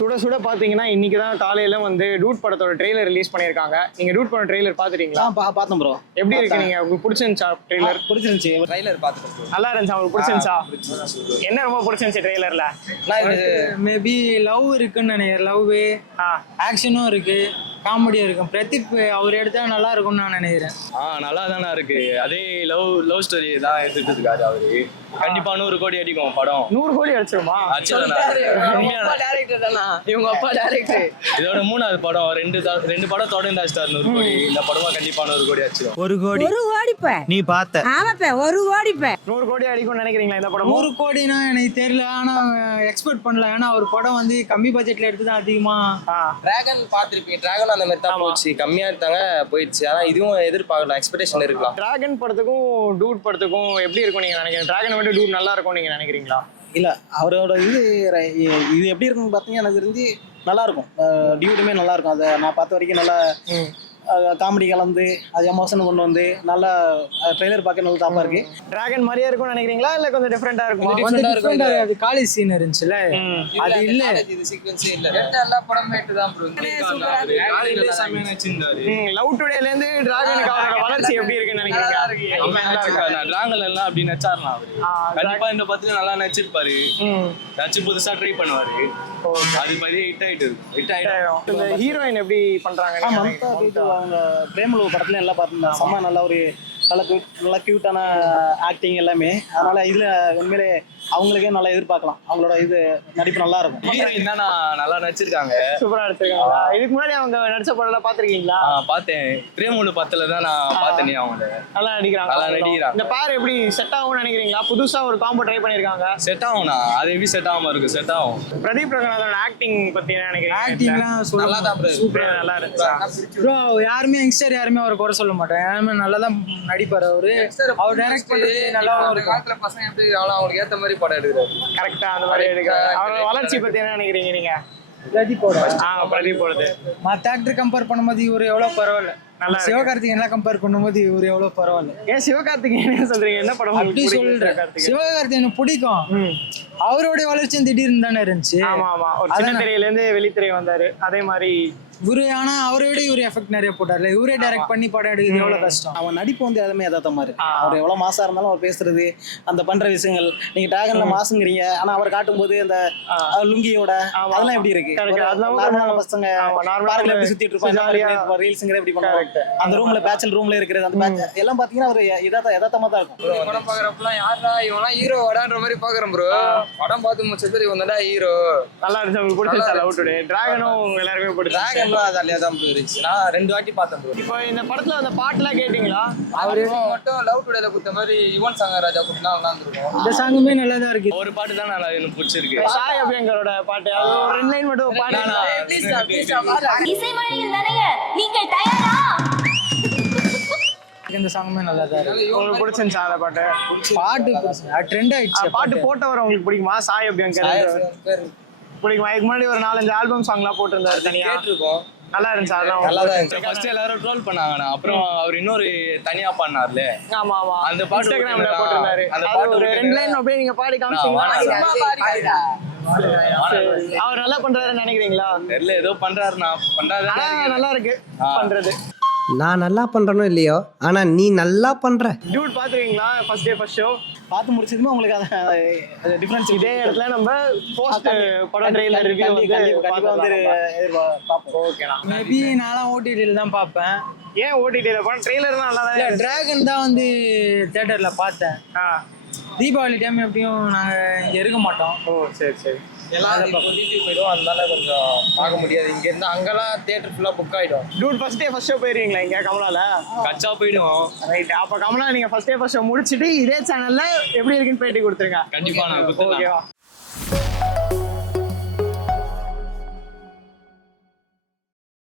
சுட சுட பாத்தீங்கன்னா இன்னைக்கு தான் காலையில வந்து டூட் படத்தோட ட்ரெய்லர் ரிலீஸ் பண்ணிருக்காங்க. நீங்க டூட் படம் ட்ரெய்லர் பாத்துட்டீங்களா? பார்த்தேன் ப்ரோ. எப்படி இருக்கு? நீங்க உங்களுக்கு பிடிச்சிருந்துச்சா ட்ரெய்லர்? பிடிச்சிருந்துச்சு. ட்ரெய்லர் பார்த்துட்டேன். நல்லா இருந்துச்சா? உங்களுக்கு பிடிச்சிருந்துச்சா? என்ன ரொம்ப பிடிச்சிருந்துச்சு ட்ரெய்லர்ல? மேபி லவ் இருக்குன்னு நினைக்கிறேன். லவ் ஆக்ஷனும் இருக்கு, காமெடியும் இருக்கும். பிரதீப் அவர் எடுத்தா நல்லா இருக்கும்னு நான் நினைக்கிறேன். நல்லா தானே இருக்கு. அதே லவ் ஸ்டோரி தான் எடுத்துட்டு இருக்காரு அவரு. கண்டிப்பா 100 கோடி அடிக்கும் படம். 100 கோடி அடிச்சிருமா? இவங்க அப்பா டைரக்டர். இதோட 3வது படம். ரெண்டு படம் தொடர்ந்து அடிச்சிட்டாரு 100 கோடி. இந்த படமா கண்டிப்பா 100 கோடி அடிச்சிடும். 1 கோடி நீ பார்த்த? ஆமாப்பா 1 கோடி 100 கோடி அடிக்கும்னு நினைக்கிறீங்களா இந்த படம்? 100 கோடினா எனக்கு தெரியல, ஆனா எக்ஸ்பெக்ட் பண்ணல. ஏன்னா ஒரு படம் வந்து கம்மி பட்ஜெட்ல எடுத்துதான் அதிகமா. டிராகன் பார்த்திருப்பீங்க. டிராகன் அந்த மாதிரி தான் போச்சு. கம்மியா எடுத்தாங்க போயிடுச்சு. ஆனா இதுவும் எதிர்பார்க்கலாம், எக்ஸ்பெக்டேஷன் இருக்கலாம். டிராகன் படத்துக்கும் டூட் படத்துக்கும் எப்படி இருக்கும் நீங்க நினைக்கிறீங்க? டிராகன் விட டூட் நல்லா இருக்கும் நீங்க நினைக்கிறீங்களா? இல்ல அவரோட இது எப்படி இருக்குன்னு பார்த்தீங்கன்னா எனக்கு தெரிஞ்சு நல்லா இருக்கும். டியூட்டுமே நல்லா இருக்கும். அதை நான் பார்த்த வரைக்கும் நல்லா காமெடி கலந்து அது எமோஷன் கொண்டு வந்து நல்லா ட்ரெய்லர் பார்க்க நல்லா டாப்பா இருக்கு. டிராகன் மாதிரியே இருக்கும்னு நினைக்கிறீங்களா இல்ல கொஞ்சம் டிஃபரெண்டா இருக்குமா? அது காலேஜ் சீன் இருந்துச்சுல, அது இல்ல. இது சீக்வென்ஸே இல்ல. எல்லா படமும் மேட் தான் ப்ரோ. லவ் டுடேல இருந்து டிராகனுக்கு அவரோட வளர்ச்சி எப்படி இருக்குன்னு நினைக்கிறீங்க? டிராகன் எல்லாம் அப்படி நச்சாரலாம் அவரு. கண்டிப்பா இந்த படத்துல நல்லா நடிச்சிருப்பாரு. நடிச்சு புதுசா ட்ரை பண்ணுவாரு. அது மாதிரி ஹிட் ஆயிட்டு இந்த ஹீரோயின் எப்படி பண்றாங்க? அவங்க பிரேமலு படத்துல எல்லாம் பார்த்தீங்கன்னா செம்ம நல்லா ஒரு நல்லா கியூட்டான ஆக்டிங் எல்லாமே. அதனால இதுல உண்மையிலே அவங்களுக்கே நல்லா எதிர்பார்க்கலாம். அவங்களோட இது நடிப்பு நல்லா இருக்கும். ஹீரோயின் தான் நல்லா நடிச்சிருக்காங்க. சூப்பரா நடிச்சிருக்காங்க. இதுக்கு முன்னாடி அவங்க நடிச்ச படம் எல்லாம் பாத்திருக்கீங்களா? பார்த்தேன். பிரேமலு படத்துல தான் நான் பார்த்தேனே. அவங்க நல்லா நடிக்கிறாங்க. இந்த பேர் எப்படி செட் ஆகும்னு நினைக்கிறீங்களா? புதுசா ஒரு காம்போ ட்ரை பண்ணிருக்காங்க. செட் ஆகும்னா அது எப்படி செட் ஆகாம இருக்கு? செட் ஆகும். பிரதீப் ரங்கநாதனோட ஆக்டிங் பத்தி என்ன நினைக்கிறீங்க? ஆக்டிங்லாம் நல்லா தான் சூப்பரா நல்லா இருந்துச்சு ப்ரோ. யாருமே யங்ஸ்டர் யாருமே அவர் குறை சொல்ல மாட்டேன். யாருமே நல்லா தான் நடிப்பாரு அவரு. அவர் டைரக்ட் பண்றது நல்லா இருக்கும். காலத்துல பசங்க எப்படி அவங்களுக்கு ஏத்த மாதிரி படம் எடுக்கிறாரு. கரெக்டா அந்த மாதிரி எடுக்கிறாங்க. அவரோட வளர்ச்சி பத்தி என்ன நினைக்கிறீங்க நீங்க? பிரதீப்போட பிரதீப்போட மற்ற ஆக்டர் கம்பேர் பண்ணும்போது இவரு எவ்வளவு பரவாயில்ல. சிவகார்த்திகேயன் எல்லாம் கம்பேர் பண்ணும்போது இவரு எவ்வளவு பரவாயில்ல. ஏன் சிவகார்த்திகேயன் சொல்றீங்க? என்ன படம் அப்படி சொல்றேன். சிவகார்த்திகேயன் பிடிக்கும். அவருடைய வளர்ச்சி திடீர்னு தானே இருந்துச்சு. ஆமா ஆமா. ஒரு சின்ன திரையில இருந்து வெளித்திரை வந்தாரு. அதே மாதிரி இவரு, ஆனா அவரை விட இவரு எஃபெக்ட் நிறைய போட்டார்ல. இவரே டைரக்ட் பண்ணி படம் எடுக்கிறது எவ்வளவு கஷ்டம். அவன் நடிப்பு வந்து எதுவுமே யதார்த்தமா இருக்கு. அவர் எவ்வளவு மாசா இருந்தாலும் அவர் பேசுறது, அந்த பண்ற விஷயங்கள். நீங்க டிராகன்ல மாசுங்கிறீங்க, ஆனா அவர் காட்டும் போது அந்த லுங்கியோட அதெல்லாம் எப்படி இருக்கு? நார்மலான பசங்க பார்க்ல எப்படி சுத்திட்டு இருப்பாங்க, ரீல்ஸ்ங்கற எப்படி பண்ணுவாங்க, அந்த ரூம்ல பேச்சல் ரூம்ல இருக்கிறது, அந்த பேட்ச் எல்லாம் பாத்தீங்கன்னா ஒரு யதார்த்தமா தான் இருக்கும். படம் பாக்குறப்பலாம் யாரா இவனா ஹீரோ வடான்ற மாதிரி பாக்குறேன் ப்ரோ. படம் பார்த்து முடிச்சது இவன் தான் ஹீரோ. நல்லா இருந்துச்சு. உங்களுக்கு பிடிச்சிருச்சா லவ் டுடே? டிராகனும் எல்லாருமே பிடிச்சிருச்சு. ஜாலியா தான் இருந்துச்சு. நான் 2 வாட்டி பார்த்தேன் ப்ரோ. இப்போ இந்த படத்துல அந்த பாட்டுலாம் கேட்டீங்களா? அவரு மட்டும் லவ் டுடேல கொடுத்த மாதிரி யுவன் சங்கர் ராஜா கொடுத்தா நல்லா இருந்திருக்கும். இந்த சாங்குமே நல்லா தான் இருக்கு. ஒரு பாட்டு தான் நல்லா எனக்கு பிடிச்சிருக்கு. சாய் அபியங்கரோட பாட்டு. அது ஒரு 2 லைன் மட்டும் பாடுங்க. இசைமணியில் நனைய நீங்கள் தயாரா? இந்த சாங்குமே நல்லா தான் இருக்கு. உங்களுக்கு பிடிச்சிருச்சா அந்த பாட்டு? பாட்டு ட்ரெண்ட் ஆயிடுச்சு. பாட்டு போட்டவர் உங்களுக்கு பிடிக்குமா? சாய் அபியங்கர் பிடிக்குமா? இதுக்கு முன்னாடி ஒரு 4-5 ஆல்பம் சாங்லாம் போட்டிருந்தாரு தனியா. கேட்டிருக்கோம். நல்லா இருந்துச்சு. அதெல்லாம் நல்லா தான் இருந்துச்சு. ஃபர்ஸ்ட் எல்லாரும் ட்ரோல் பண்ணாங்கண்ணா. அப்புறம் அவர் இன்னொரு தனியா பண்ணார்ல. ஆமா ஆமா. அந்த பாட்டு இன்ஸ்டாகிராம்ல போட்டிருந்தாரு. அந்த அது பாட்டு ஒரு 2 லைன் அப்படியே நீங்க பாடி காமிச்சீங்களா? அவர் நல்லா பண்றாருன்னு நினைக்கிறீங்களா? தெரியல, ஏதோ பண்றாருண்ணா. ஆனா நல்லா இருக்கு பண்றது. நான் நல்லா பண்றனோ இல்லையோ, ஆனா நீ நல்லா பண்ற. டியூட் பாத்துறீங்களா? ஃபர்ஸ்ட் டே ஃபர்ஸ்ட் ஷோ பார்த்து முடிச்சதுமே உங்களுக்கு அது டிஃபரன்ஸ். இதே இடத்துல நம்ம போஸ்ட் படம் ட்ரெய்லர் ரிவ்யூ வந்து கண்டிப்பா வந்து பாப்போம். ஓகேண்ணா. மேபி நான்லாம் ஓடிடில தான் பார்ப்பேன். ஏன் ஓடிடில படம் ட்ரெய்லர் தான் நல்லா இல்ல, தான். டிராகன் தான் வந்து தியேட்டர்ல பார்த்தேன். தீபாவளி டைம் எப்படியும் நாங்க இங்க இருக்க மாட்டோம். ஓ சரி சரி. எல்லாரும் போயிடும். அதனால கொஞ்சம் பார்க்க முடியாது. இங்க இருந்து அங்கெல்லாம் தியேட்டர் ஃபுல்லா புக் ஆயிடும். Dude first day first show போயிருவீங்களா இங்க கமலால? கச்சா போயிடுவோம். ரைட். அப்ப கமலா நீங்க ஃபர்ஸ்ட் டே ஃபர்ஸ்ட் ஷோ முடிச்சிட்டு இதே சேனல்ல எப்படி இருக்குன்னு பேட்டி கொடுத்துருங்க. கண்டிப்பா நான் ஓகேவா?